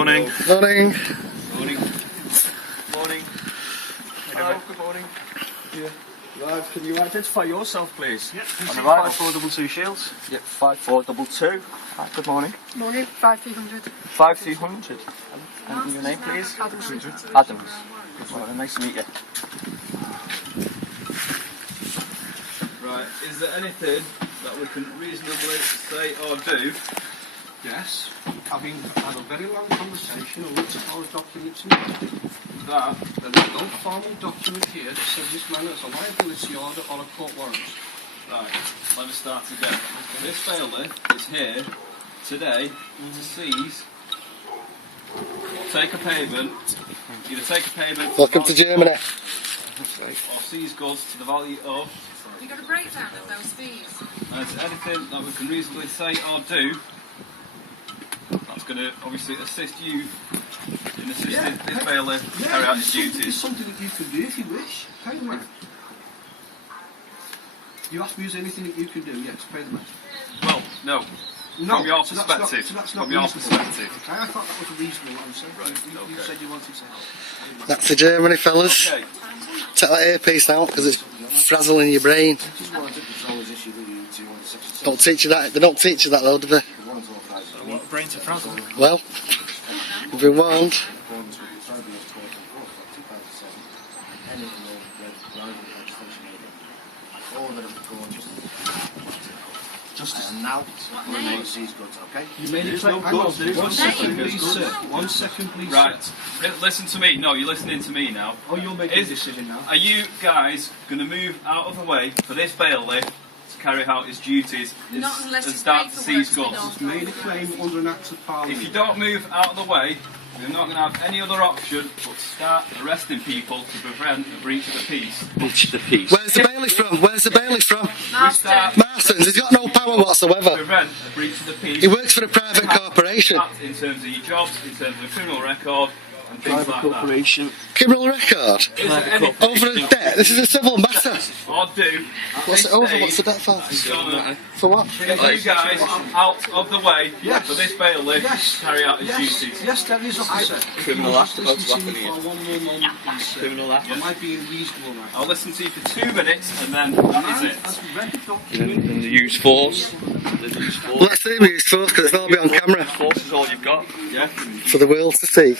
Morning. Morning. Morning. Morning. Hello, good morning. Yeah. Right, can you identify yourself, please? Yep. On the right, 5422 Shields. Yep, 5422. Right, good morning. Morning, 5300. 5300. And your name, please? Adams. Adams. Good morning, nice to meet you. Right, is there anything that we can reasonably say or do? Yes, having had a very long conversation and looked at all the documents and that there is no formal document here that says this man has a liability order or a court warrant. Right, let me start again. This bailiff is here today to seize or take a payment. Either take a payment. Welcome to Germany. Or seize goods to the value of. You got a breakdown of those fees? And is there anything that we can reasonably say or do that's going to obviously assist you in assisting this bailiff to carry out his It's duties? something that you can do if you wish. Pay the man. You ask me is there anything that you can do? Yes, pay the man. Well, no. No, From your so that's perspective. so that's not From your reasonable. perspective. Okay, I thought that was a reasonable answer. Right, You okay. said you wanted to help. Back to Germany, fellas. Okay. Take that earpiece out because it's frazzling your brain. Don't teach you that. They don't teach you that though, do they? What brain to frazzle? Well, you've been warned. Justice. Now, okay? You made it no clear. goods, there's no One second, goods. please, sir. 1 second, please. Right. Sir. Listen to me. No, you're listening to me now. Oh, you're making a decision now. Are you guys going to move out of the way for this bailiff to carry out his duties and Not unless it's start to seize paperwork goods? to be done. Made a claim under an act of parliament. If you don't move out of the way, we're not going to have any other option but to start arresting people to prevent a breach of the peace. Breach of the peace. Where's the bailiff from? Where's the bailiff from? We start Marston's. He's got no power to whatsoever. prevent a breach of the peace. He works for a private corporation. In terms of your jobs, in terms of a criminal record, and things like Corporation. Criminal record. that. Is there anything Over a debt. This is a civil matter. or do What's it over? What's the debt for? gonna For what? get you guys out of the way for this bailiff to carry out his duties? Yes, there is, officer. Criminal act about to Listen happen to me here. for one more moment, please, sir. Criminal act. Am I being reasonable right I'll listen to you for 2 minutes and then that is it. I've read the document. And the use force. The use force. Let's see me use force because it's not be on camera Force is all you've got. Yeah. for the world to see.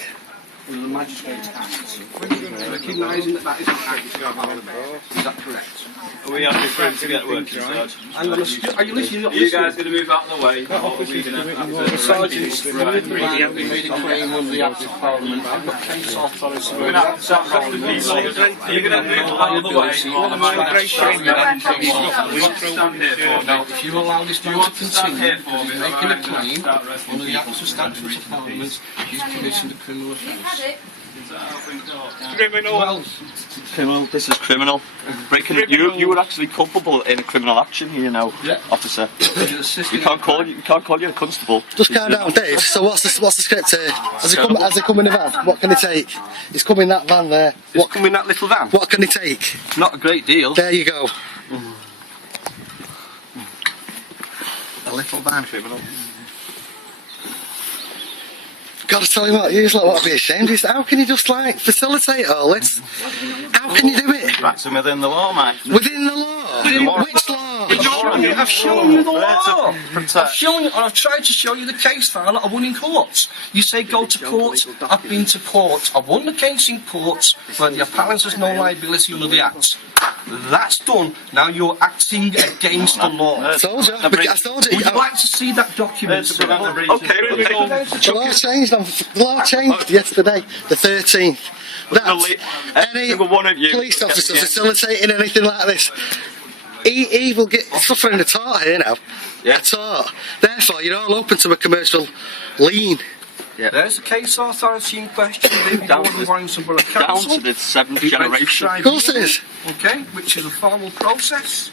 The magistrate's act. Recognising that that is an act, is that correct? Are we happy for him to get working, Sarge? Hang on, are you listening? Are you guys going to move out of the way? Or are we going to have to Sergeant's Right. made a claim under the Act of Parliament. I've got case authority. We're going to have to start arresting people. Are you going to move out of the way? Or am I going to stand here for me? If you allow this Do you man want to to stand continue here for me? making a claim Start arresting under the people Act of to Statutes breach of of Parliament, he's committing a criminal offence. Is that how things go? Well, Criminal. This is criminal. Breaking. You were actually culpable in a criminal action here now, officer. You can't call you a constable. Just calm down, Dave. So what's the script here? Has he come in a van? What can he take? He's come in that van there. What come in that little van? What can he take? Not a great deal. There you go. A little van. Criminal. Gotta tell him what, you just want to be ashamed. How can you just like facilitate all this? How can you do it? That's within the law, mate. Within the law? Which law? I've shown you the law. Protect. I've shown you, and I've tried to show you the case file that I won in court. You say go to court. I've been to court. I've won the case in court where the appellant has no liability under the Act. That's done. Now you're acting against the law. I told you. I told you. Would you like to see that document, sir? Okay, we'll take it. The law changed. The law changed yesterday, the 13th. That's any single one of you police officer facilitating anything like this. He will get suffering a tort here now. Yeah. A tort. Therefore, you're all open to a commercial lien. There's the case authority in question. Down to the 7th generation. Of course it is. Okay, which is a formal process.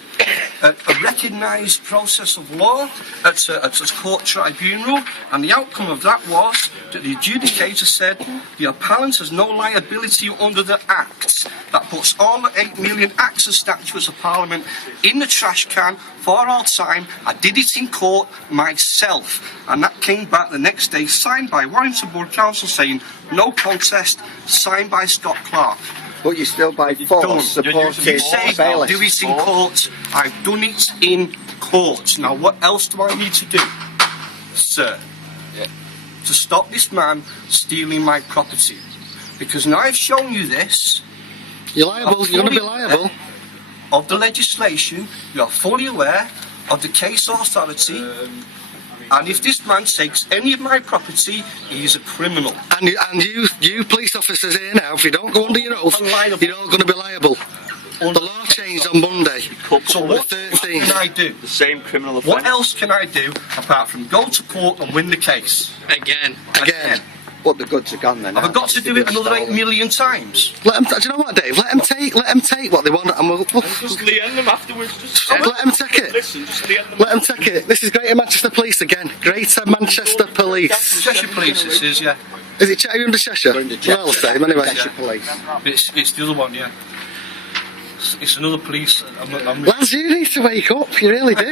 a recognised process of law at a court tribunal, and the outcome of that was that the adjudicator said the appellant has no liability under the Act. That puts all the 8 million acts and statutes of Parliament in the trash can for all time. I did it in court myself, and that came back the next day, signed by Warrington Borough Council saying no contest, signed by Scott Clark. But you still by force supported You say bailiffs. do it in court. I've done it in court. Now what else do I need to do, sir, to stop this man stealing my property? Because now I've shown you this, You're liable. You're going to be liable. of the legislation, you are fully aware of the case authority, and if this man takes any of my property, he is a criminal. And you police officers here now, if you don't go under your oath, you're all going to be liable. The law changed on Monday. So what can 13th. I do? The same criminal offence. What else can I do apart from go to court and win the case? Again. But the goods are gone then. Have I got to do it another 8 million times? Let them, do you know what, Dave? Let them take what they want, and we'll Just liaise them afterwards. Just let them take it. listen, just liaise them. Let them take it. This is Greater Manchester Police again. Greater Manchester Police. Cheshire Police, this is, yeah. Is it Cheshire under Cheshire? We're under Well, the same anyway. Cheshire Police. It's the other one, yeah. It's another police. Lads, you need to wake up. You really do.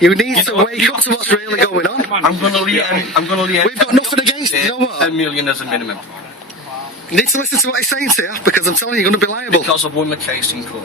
You need to wake up to what's really going on. I'm going to liaise. We've got nothing against it. You know what? 10 million as a minimum. You need to listen to what he's saying to you, because I'm telling you, you're going to be liable. Because I've won the case in court,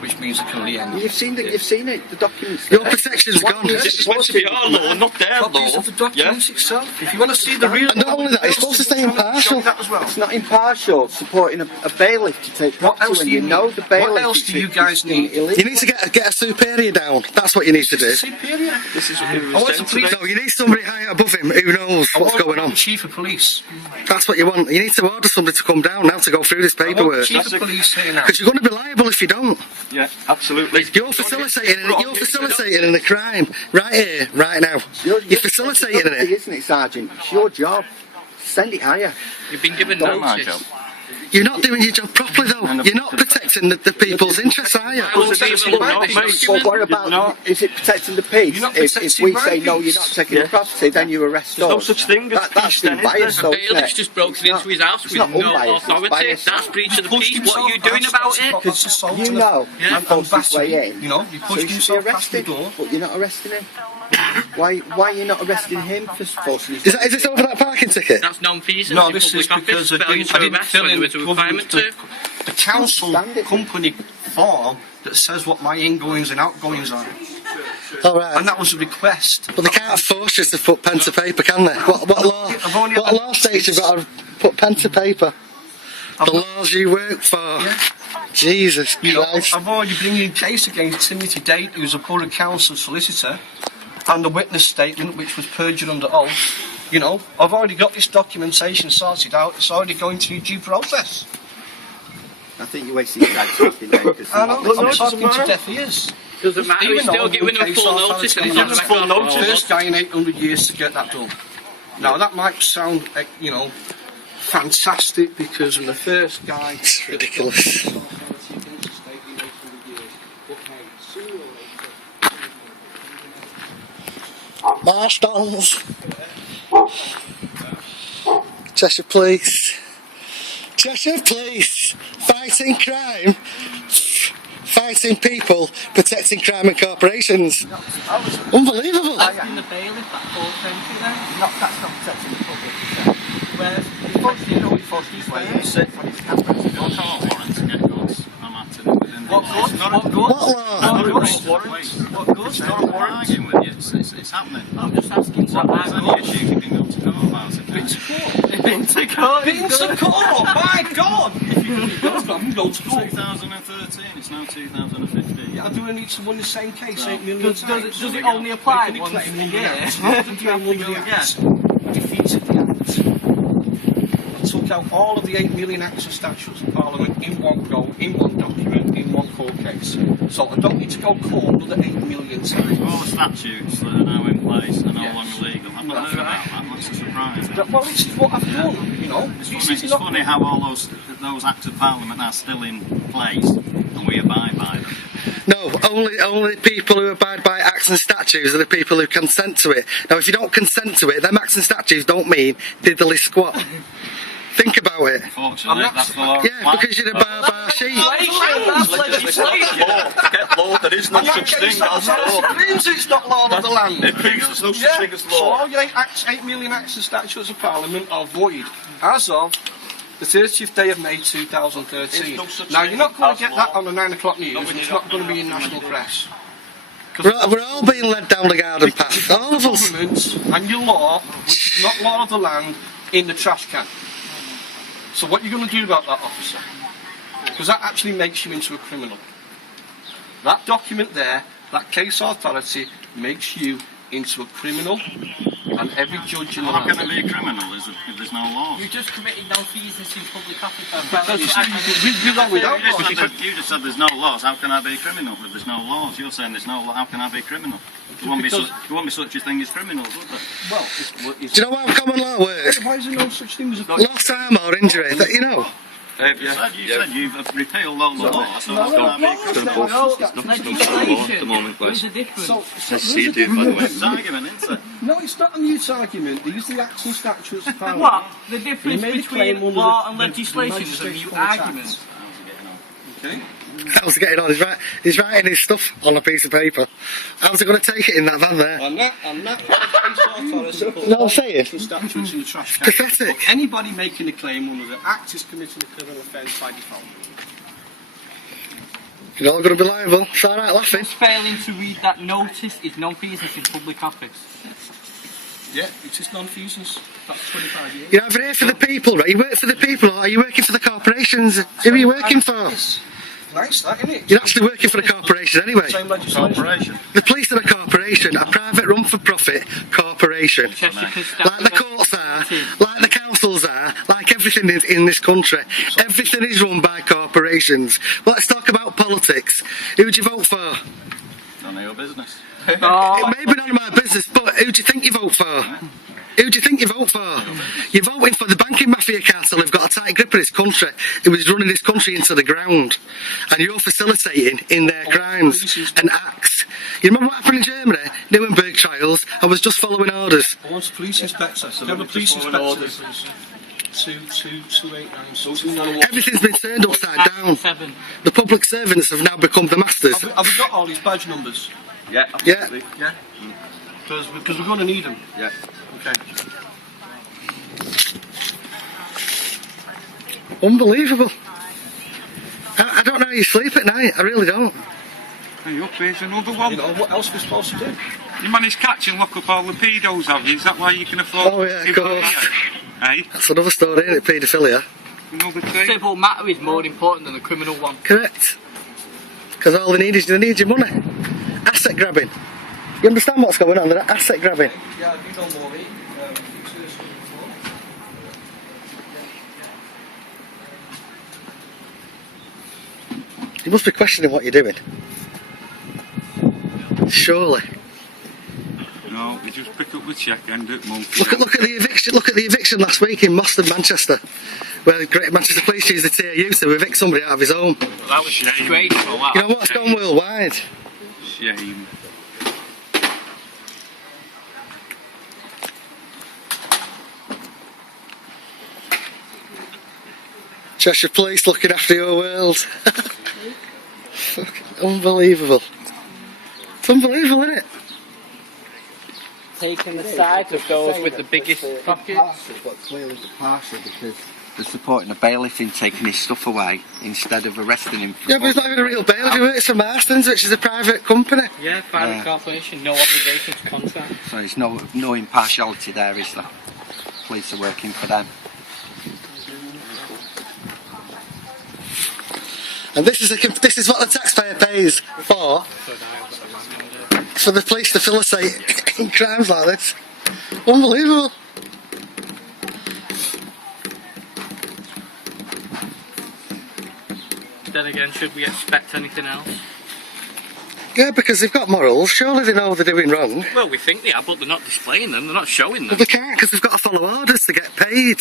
which means I can liaise. You've seen it, the documents. Your protection's What gone. you- It's meant to be our law, not their Copies law. of the documents itself. If you want to see the real. And not only that, it's supposed to stay impartial. That as well. It's not impartial, supporting a bailiff to take What property else when do you you know need? the bailiff. What else is- do you is guys being need? illegal. You need to get a superior down. That's what you need to do. Superior. This is I want the police. No, you need somebody higher above him who knows I what's want going on. the chief of police. That's what you want. You need to order somebody to come down now to go through this I want the paperwork. chief of police here now. Because you're going to be liable if you don't. Yeah, absolutely. You're facilitating in a crime right here, right now. You're facilitating Property, it. isn't it, Sergeant? It's your job. Send it higher. You've been given Not my notice. job. You're not doing your job properly though. You're not protecting the people's interests, are you? Well, it's even Well, like no, this mate. document. But what about, is it protecting the peace? You're not If protecting we my say, no, peace. you're not taking the property, then you arrest There's no us. such thing as That's peace been then, is biased, there? though, The isn't bailiff's it? just broken into his house It's with not no unbiased, it's authority. biased. That's breach of the Pushed peace. What are you himself doing past about it? that's assault You and- know, and he forced his battery. way in. You know, he So pushed he should be himself past the arrested, door. but you're not arresting him. Why are you not arresting him for forcing his Is this over that parking ticket? That's non-feasance No, in this is public because office. I Failure didn't to arrest fill when in there was a requirement to. the council Stand it. company form that says what my ingoings and outgoings are. All right. And that was a request. But they can't force you to put pen to paper, can they? What law states you've got to put pen to paper? The laws you work for. Yeah. Jesus You know, Christ. I've already bringing a case against Timothy Date, who's a Borough Council solicitor, and a witness statement which was perjured under oath. You know, I've already got this documentation sorted out. It's already going through due process. I think you're wasting your time talking then. I know, no, I'm it talking doesn't to matter. deaf ears. Doesn't matter. Even He's still though giving them case full authority notice, and is it's on the full record. notice. First guy in 800 years to get that done. Now that might sound, you know, fantastic because I'm the first guy. It's ridiculous. Marston's. Cheshire Police. Cheshire Police. Fighting crime. Fighting people. Protecting crime and corporations. Unbelievable. In the bailiff, that whole country then. That's not protecting the public. Whereas, he forced his way in, said when it's happened. What goods? Not a good. What law? What goods? Not a warrant. Arguing with you. It's happening. I'm just asking what there's any issue you can go to court about it. Been to court. Been to court. My God! If you go to court. 2013. It's now 2015. Yeah, I do need to win the same case 8 million times. Does it only apply Making a once claim a under the year? Act. Making a claim under the Act. Defeated the Act. I took out all of the 8 million acts and statutes of Parliament in one go, in one document, in one court case. So I don't need to go court another 8 million times. All the statutes that are now in place are no longer legal. I've not heard about that. That's a surprise. Well, this is what I've done, you know. It's funny how all those acts of Parliament are still in place and we abide by them. No, only people who abide by acts and statutes are the people who consent to it. Now, if you don't consent to it, them acts and statutes don't mean diddly squat. Think about it. Fortunately, that's the law. Yeah, because you're a bar sheep. That's legislation. Get law, there is no such thing as law. It proves it's not law of the land. It proves there's no such Yeah, thing as so law. all your 8 million acts and statutes of Parliament are void as of the 30th day of May 2013. There's no such Now, thing you're not going as to get that law. on the 9 o'clock news, No, and but it's you're not going to be in national press. We're all being led down the garden path. All of us. Government and your law, which is not law of the land, in the trash can. So what are you going to do about that, officer? Because that actually makes you into a criminal. That document there, that case authority, makes you into a criminal, and every judge in the How land. can it be a criminal if there's no law? You just committed malfeasance in public office. Without You law. just said there's no laws. How can I be a criminal if there's no laws? You're saying there's no law. How can I be a criminal? There won't be such a thing as criminals, would there? Well, Do you know how common law works? why is there no such thing as a Loss, harm or injury, that you know. You said you've repealed all the law, so how can I be a criminal? Legislation. There's a difference. It's an argument, isn't it? No, it's not a mute argument. They use the acts and statutes of Parliament. What? The difference You made a claim between under law the- and the legislation is a Magistrates' mute Court Act. argument. Okay. How's he getting on? He's writing his stuff on a piece of paper. How's he going to take it in that van there? And that case authority. No, I'm saying. Statutes in the trash can. Pathetic. Anybody making a claim under the Act is committing a criminal offence by default. You're all going to be liable. It's alright laughing. Just failing to read that notice is non-feasance in public office. Yeah, it is non-feasance. That's 25 years. You're either here for the people, right? You work for the people, or are you working for the corporations? Who are you working for? Nice, that, isn't it? You're actually working for the corporation anyway. Same legislation. Corporation. The police are a corporation, a private run-for-profit corporation. Cheshire Like the courts are, like the councils are, like everything in this country. Everything is run by corporations. Let's talk about politics. Who would you vote for? None of your business. It may be none of my business, but who do you think you vote for? Who do you think you vote for? You're voting for the banking mafia cartel who've got a tight grip of this country, who is running this country into the ground. And you're facilitating in their crimes and acts. You remember what happened in Germany? Nuremberg trials. I was just following orders. I want a police inspector. Can I have a police inspector, please? 289. Everything's been turned upside down. 7. The public servants have now become the masters. Have we got all these badge numbers? Yeah, Yeah. absolutely. Yeah. Because we're going to need them. Yeah. Okay. Unbelievable. I don't know how you sleep at night. I really don't. Hey, up here's another one. You know, what else are we supposed to do? You managed to catch and lock up all the pedos, have you? Is that why you can afford Oh, yeah, of people course. here? Hey, That's another story, isn't it? Paedophilia. another thing. Civil matter is more important than the criminal one. Correct. Because all they need is your money. Asset grabbing. You understand what's going on? They're asset grabbing. Yeah, you don't worry. You must be questioning what you're doing. Surely. No, we just pick up the check, end it month. Look at the eviction. Look at the eviction last week in Moston, Manchester, where the Great Manchester Police used the TAU to evict somebody out of his home. That was great for a while. You know what's gone worldwide? Shame. Cheshire Police looking after your world. Fucking unbelievable. It's unbelievable, isn't it? Taking the side of those with the biggest pockets. But clearly it's partial because they're supporting a bailiff in taking his stuff away instead of arresting him. For Yeah, but he's not even a real bailiff. He works for Marston's, which is a private company. Yeah, private Yeah. corporation, no obligation to contract. So there's no impartiality there, is there? Police are working for them. And this is what the taxpayer pays for the police to facilitate in crimes like this. Unbelievable. Then again, should we expect anything else? Yeah, because they've got morals. Surely they know they're doing wrong. Well, we think they are, but they're not displaying them, they're not showing But them. they can't because they've got to follow orders to get paid.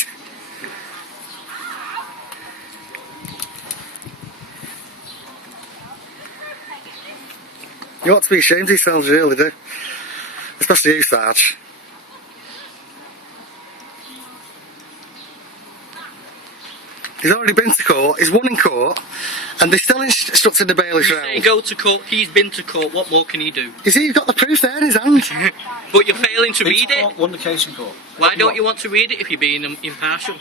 You ought to be ashamed of yourselves, you really do. Especially you, Sarge. He's already been to court, he's won in court, and they're still instructing the bailiffs You say round. go to court, he's been to court, what more can he do? You see, you've got the proof there in his hand. But you're failing to read it. Won the case in court. Why don't you want to read it if you're being impartial?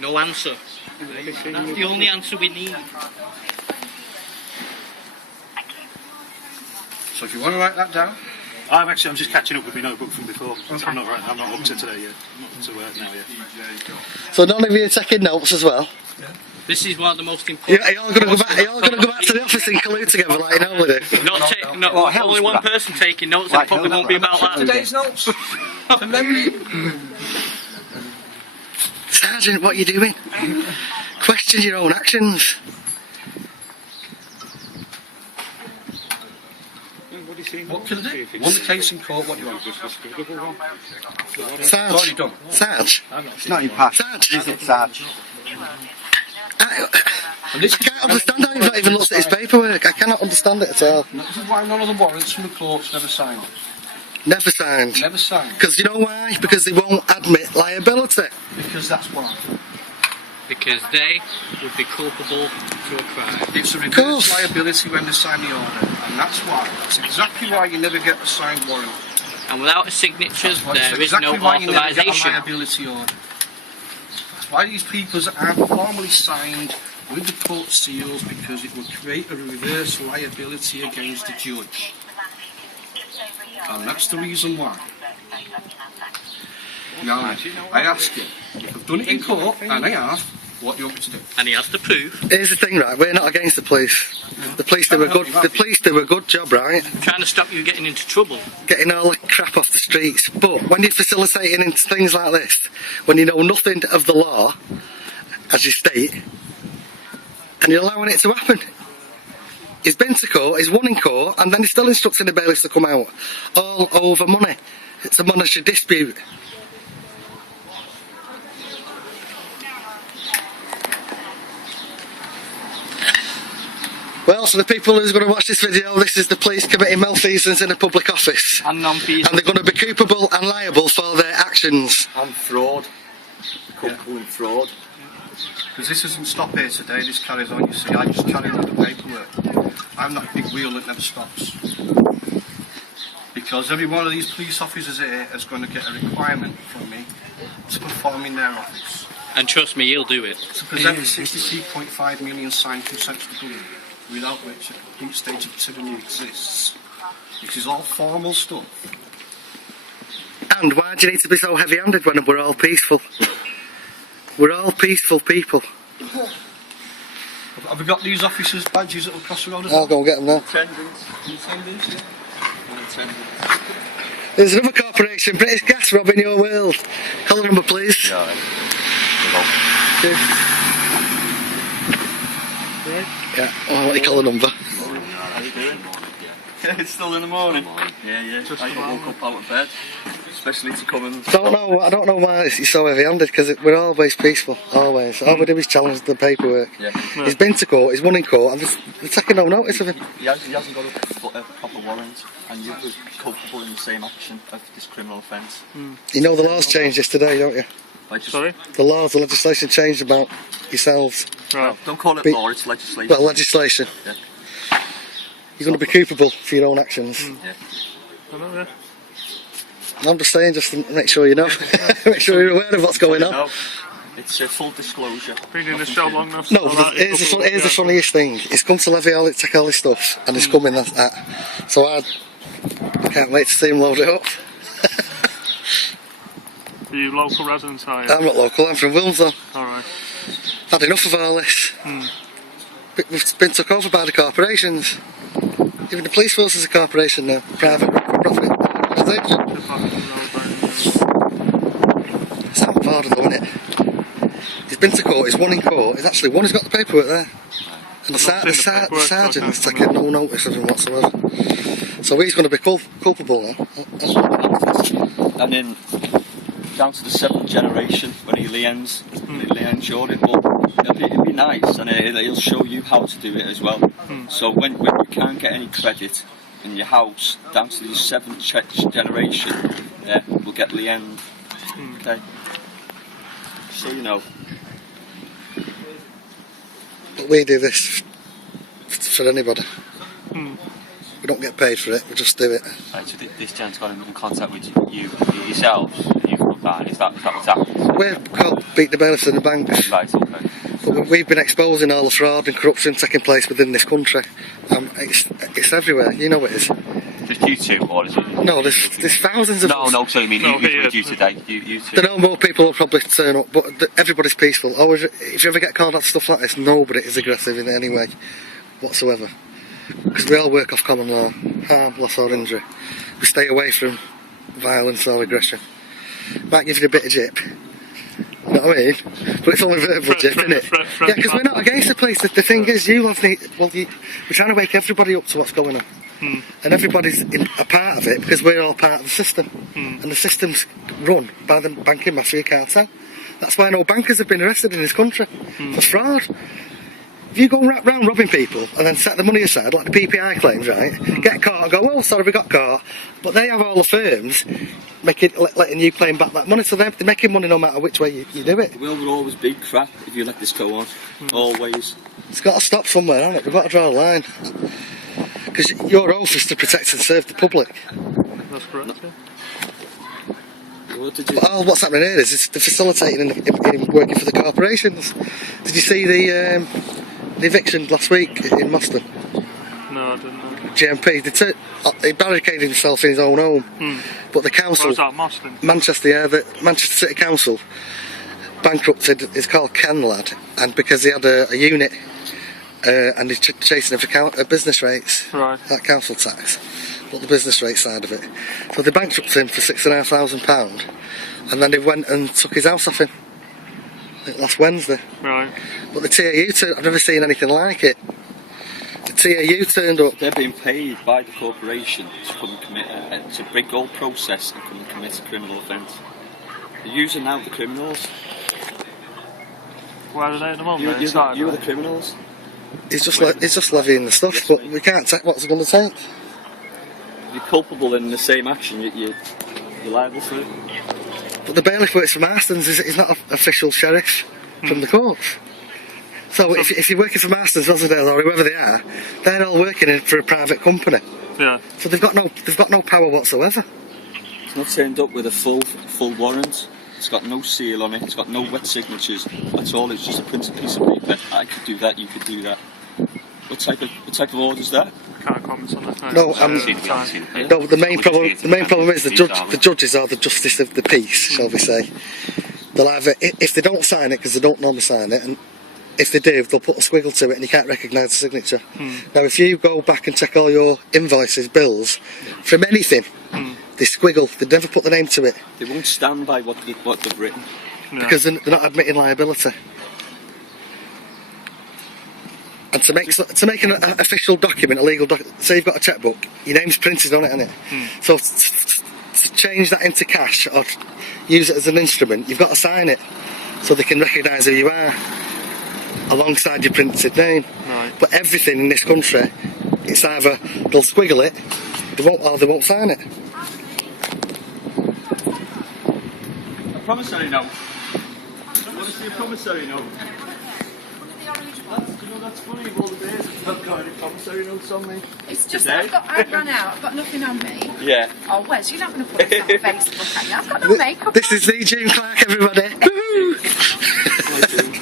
No answer. That's the only answer we need. So if you want to write that down, I'm just catching up with my notebook from before. I'm not up to today yet. I'm not up to work now yet. So none of you are taking notes as well? This is one of the most important. Are you all going to go back to the office and collude together like you normally do? Only one person taking notes, and it probably won't be about that. today's notes. From memory. Sergeant, what are you doing? Question your own actions. What can I do? Won the case in court, what do you want? Sarge. Already done. Sarge. It's not impartial. Sarge. Is it, Sarge? I can't understand how you've not even looked at his paperwork. I cannot understand it at all. This is why none of the warrants from the courts never signed. Never signed. Never signed. Because you know why? Because they won't admit liability. Because that's why. Because they would be culpable to a crime. It's a reverse liability when they sign the order. And that's why. That's exactly why you never get a signed warrant. And without a signature, That's there is exactly no why you never get a authorisation. liability order. That's why these papers aren't formally signed with the court seals, because it would create a reverse liability against the judge. And that's the reason why. Now, I ask you, if I've done it in court, and I have, what do you want me to do? And he has to prove. Here's the thing, right? We're not against the police. The police do a good. The police do a good job, right? Trying to stop you getting into trouble. Getting all the crap off the streets. But when you're facilitating into things like this, when you know nothing of the law, as you state, and you're allowing it to happen. He's been to court, he's won in court, and then he's still instructing the bailiffs to come out. All over money. It's a monetary dispute. Well, so the people who's going to watch this video, this is the police committing malfeasance in a public office. And non-feasance. And they're going to be culpable and liable for their actions. And fraud. Culpable in fraud. Because this doesn't stop here today, this carries on, you see. I just carry on with the paperwork. I'm that big wheel that never stops. Because every one of these police officers here is going to get a requirement from me to perform in their office. And trust me, he'll do it. To present the 63.5 million signed consent to the government, without which a complete state of tyranny exists. This is all formal stuff. And why do you need to be so heavy-handed when we're all peaceful? We're all peaceful people. Have we got these officers' badges that will cross the road as I'll well? go and get them now. Attendance. Attendance, yeah. There's another corporation, British Gas, robbing your world. Colour number, please. Yeah. Yeah, I'll let you colour number. How you doing? Yeah, it's still in the morning. Yeah. I woke up out of bed, especially to come and... I don't know why you're so heavy-handed, because we're always peaceful, always. All we do is challenge the paperwork. Yeah. He's been to court, he's won in court, and they're taking no notice of him. He hasn't got a proper warrant, and you were culpable in the same action of this criminal offence. You know the laws changed yesterday, don't you? Sorry? The laws, the legislation changed about yourselves. Right. Don't call it law, it's legislation. Well, legislation. Yeah. You're going to be culpable for your own actions. Yeah. I know, yeah. I'm just saying, just to make sure you know. Make sure you're aware of what's going on. No, it's a full disclosure. Been in this job long enough. No, but here's the funniest thing. He's come to levy all it, take all his stuff, and he's coming that. So I can't wait to see him load it up. Are you local residents, are you? I'm not local, I'm from Wilmslow. Alright. Had enough of all this. We've been took over by the corporations. Even the police force is a corporation now, private profit organisation. It's not harder though, isn't it? He's been to court, he's won in court, he's actually won, he's got the paperwork there. And the sergeant has taken no notice of him whatsoever. So he's going to be culpable now. And then down to the 7th generation when he liens Jordan, but it'll be nice, and it'll show you how to do it as well. So when you can't get any credit in your house, down to the 7th generation, yeah, we'll get the end. Okay. So you know. But we do this for anybody. We don't get paid for it, we just do it. Right, so this gent's got in contact with you yourselves, and you've come back. Is that what's happened? We're called Beat the Bailiffs in the banks. Right, okay. But we've been exposing all the fraud and corruption taking place within this country. It's everywhere, you know it is. Just you two, or is it? No, there's thousands of us. No, sorry, I mean you today. You two. I know more people will probably turn up, but everybody's peaceful. Always, if you ever get called out to stuff like this, nobody is aggressive in any way whatsoever. Because we all work off common law, harm, loss or injury. We stay away from violence or aggression. Might give you a bit of jip, you know what I mean? But it's only verbal jip, isn't it? Yeah, because we're not against the police. The thing is, we're trying to wake everybody up to what's going on. And everybody's a part of it because we're all part of the system. And the system's run by the banking mafia cartel. That's why no bankers have been arrested in this country for fraud. If you go round robbing people and then set the money aside, like the PPI claims, right? Get caught and go, well, sorry, we got caught. But they have all the firms letting you claim back that money, so they're making money no matter which way you do it. The world will always be crap if you let this go on. Always. It's got to stop somewhere, hasn't it? We've got to draw a line. Because your oath is to protect and serve the public. That's correct, yeah. But what's happening here is they're facilitating in working for the corporations. Did you see the eviction last week in Moston? No, I didn't know. GMP, he barricaded himself in his own home. But the council... What was that, Moston? Manchester, yeah, the Manchester City Council bankrupted, it's called Ken Lad, and because he had a unit and he's chasing him for business rates, right. That council tax, but the business rate side of it. So they bankrupted him for £6,500, and then they went and took his house off him last Wednesday. Right. But the TAU, I've never seen anything like it. The TAU turned up. They're being paid by the corporation to come and commit, to break all process and come and commit a criminal offence. They're using out the criminals. Where are they at the moment? You are the criminals. He's just levying the stuff, but we can't take what's going to take. If you're culpable in the same action, you're liable for it. But the bailiff works for Marston's, he's not an official sheriff from the courts. So if you're working for Marston's, Rosedale, or whoever they are, they're all working for a private company. Yeah. So they've got no power whatsoever. It's not turned up with a full warrant. It's got no seal on it. It's got no wet signatures. That's all. It's just a printed piece of paper. I could do that. You could do that. What type of order is that? Can't comment on that. No, the main problem is the judges are the justice of the peace, shall we say. They'll either, if they don't sign it, because they don't normally sign it, and if they do, they'll put a squiggle to it and you can't recognise the signature. Now, if you go back and check all your invoices, bills, from anything, they squiggle, they never put the name to it. They won't stand by what they've written. Because they're not admitting liability. And to make an official document, a legal document, say you've got a chequebook, your name's printed on it, isn't it? So to change that into cash or use it as an instrument, you've got to sign it so they can recognise who you are alongside your printed name. Right. But everything in this country, it's either they'll squiggle it, or they won't sign it. A promissory note. What is the promissory note? You know, that's funny, of all the days I've got any promissory notes on me. It's just that I've run out, I've got nothing on me. Yeah. Oh, Wes, you're not going to put this on Facebook, are you? I've got no makeup. This is the June Clark, everybody.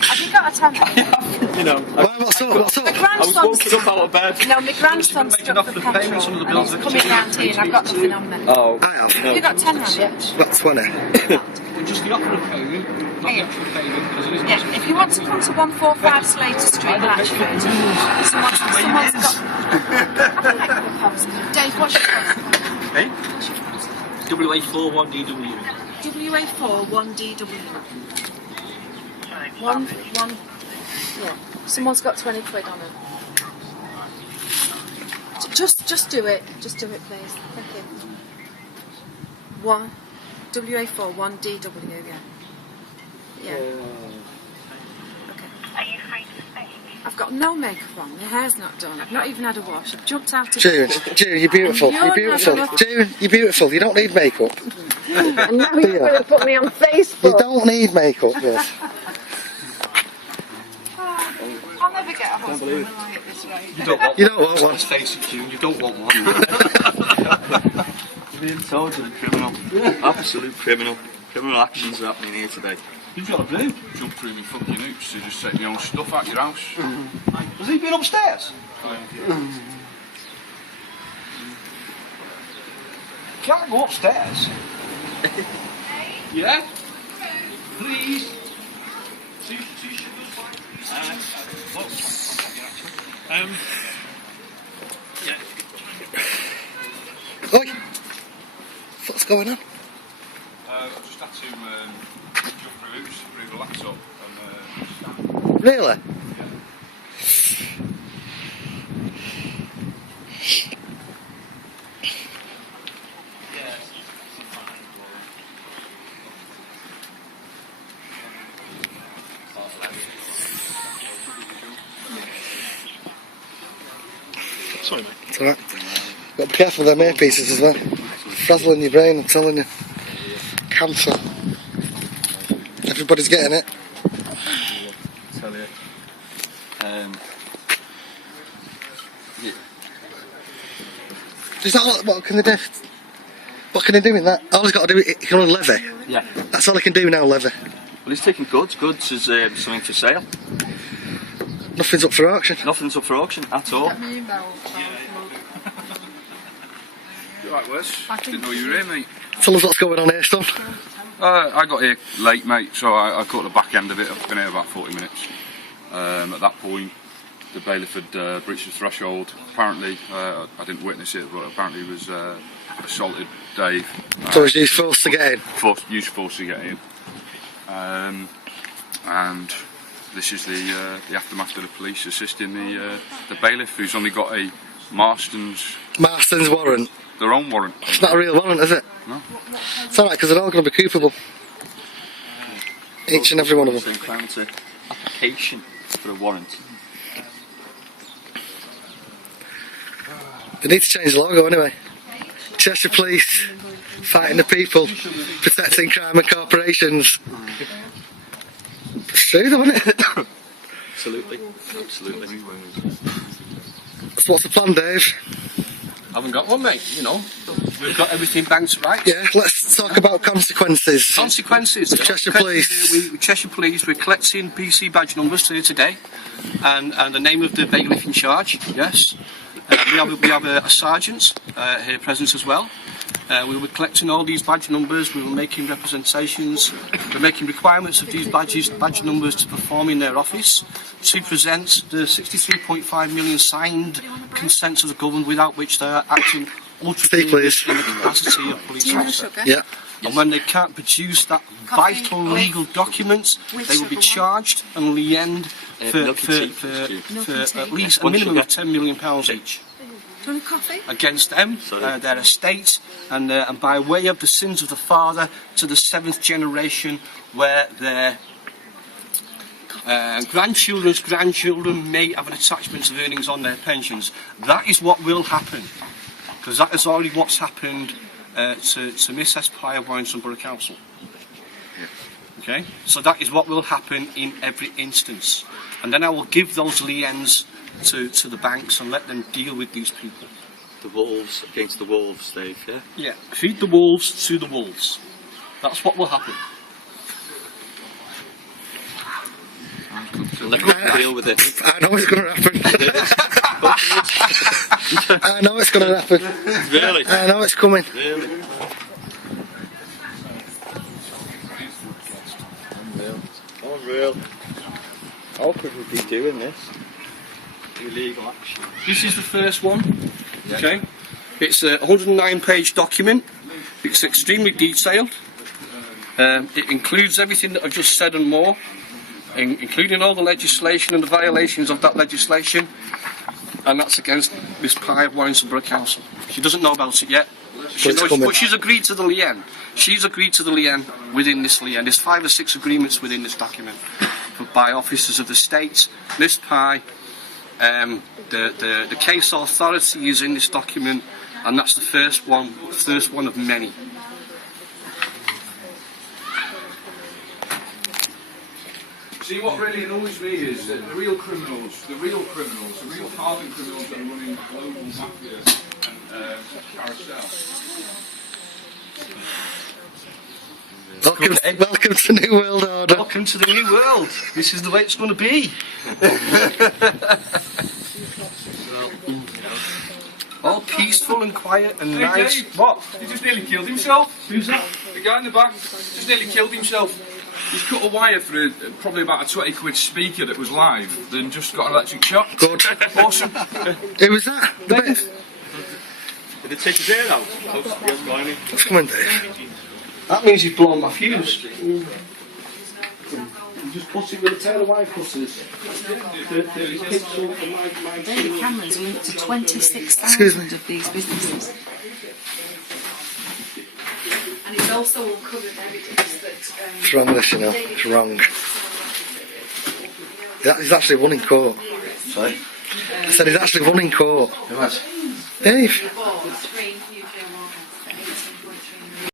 Have you got a tan? You know. What's up? My I was woken up out of bed. No, my grandson stuck the petrol and he's coming round here and I've got nothing on me. Oh. I have. Have you got 10 rand yet? I've got 20. Just the offer of payment, not the actual payment, because it is. Yeah, if you want to come to 145 Slater Street, Latchford, someone's got... Dave, what's your postcode? Hey? What's your postcode? WA41DW. WA41DW. Yeah. Someone's got 20 quid on it. Just do it. Just do it, please. Thank you. WA41DW, yeah. Yeah. Okay. I've got no makeup on, my hair's not done, I've not even had a wash, I've jumped out of June, you're beautiful. And You're beautiful. you're not June, you're beautiful. You don't need makeup. And now you're going to put me on Facebook. You don't need makeup, love. I'll never get a husband when I at this rate. You don't want one. Let's face it, June, you don't want one. You're being told you're a criminal. Absolute criminal. Criminal actions are happening here today. You've got to do. Jump through your fucking hoops to just take your own stuff out your house. Has he been upstairs? Can't go upstairs. Yeah? Please. Oi! What's going on? I just had to jump through hoops through the laptop and Really? Sorry, mate. It's alright. Got to be careful with them earpieces as well. Frazzling your brain, I'm telling you. Cancer. Everybody's getting it. Tell you. Is that what can they do? What can they do in that? All he's got to do, he can only levy. Yeah. That's all he can do now, levy. Well, he's taking goods. Goods is something for sale. Nothing's up for auction. Nothing's up for auction at all. You right, Wes? Didn't know you were here, mate. Tell us what's going on here, son. I got here late, mate, so I caught the back end of it. I've been here about 40 minutes. At that point, the bailiff had breached the threshold. Apparently, I didn't witness it, but apparently he was assaulted Dave. So he's used force to get in? Used force to get in. And this is the aftermath of the police assisting the bailiff, who's only got a Marston's warrant. Their own warrant. It's not a real warrant, is it? No. It's alright, because they're all going to be coupable. Each and every one of them. Application for a warrant. They need to change the logo anyway. Cheshire Police, fighting the people, protecting crime and corporations. It's true though, isn't it? Absolutely. Absolutely. So what's the plan, Dave? I haven't got one, mate. You know, we've got everything banked right. Yeah, let's talk about consequences. Consequences. Of Cheshire Police. Cheshire Police, we're collecting PC badge numbers today, and the name of the bailiff in charge. Yes, we have a sergeant here present as well. We were collecting all these badge numbers. We were making representations. We're making requirements of these badge numbers to perform in their office, to present the 63.5 million signed consent to the government, without which they are acting ultra in the capacity of police officer. Yeah. And when they can't produce that vital legal document, they will be charged and liened for at least a minimum of £10 million each. Against them, their estate, and by way of the sins of the father to the 7th generation, where their grandchildren's grandchildren may have an attachment of earnings on their pensions. That is what will happen, because that is already what's happened to Miss Espire of Warrington Borough Council. Okay, so that is what will happen in every instance, and then I will give those liens to the banks and let them deal with these people. The wolves against the wolves, Dave, yeah? Yeah, feed the wolves to the wolves. That's what will happen. Deal with it. I know it's going to happen. I know it's going to happen. Really? I know it's coming. Really? Unreal. How could we be doing this? Illegal action. This is the first one. Okay, it's a 109-page document. It's extremely detailed. It includes everything that I've just said and more, including all the legislation and the violations of that legislation, and that's against Miss Pye of Warrington Borough Council. She doesn't know about it yet, but she's agreed to the lien. She's agreed to the lien within this lien. There's 5 or 6 agreements within this document. by officers of the state. This pie, the case authority is in this document, and that's the first one of many. See, what really annoys me is that the real criminals, the real hardened criminals that are running global mafia and carousel. Welcome to New World Order. Welcome to the new world. This is the way it's going to be. All peaceful and quiet and nice. Dave, What? He just nearly killed himself. Who's that? The guy in the back just nearly killed himself. He's cut a wire for probably about a 20 quid speaker that was live, then just got an electric shock. Good. Awesome. Who was that? The bit. Did they take his ear out? What's coming, Dave? That means you've blown my fuse. You just cut it with a pair of wire cutters. Daily cameras linked to Excuse 26,000 of these businesses. And it's also uncovered evidence that... It's wrong, this, you know. It's wrong. He's actually won in court. Sorry? I said he's actually won in court. Who has? Dave.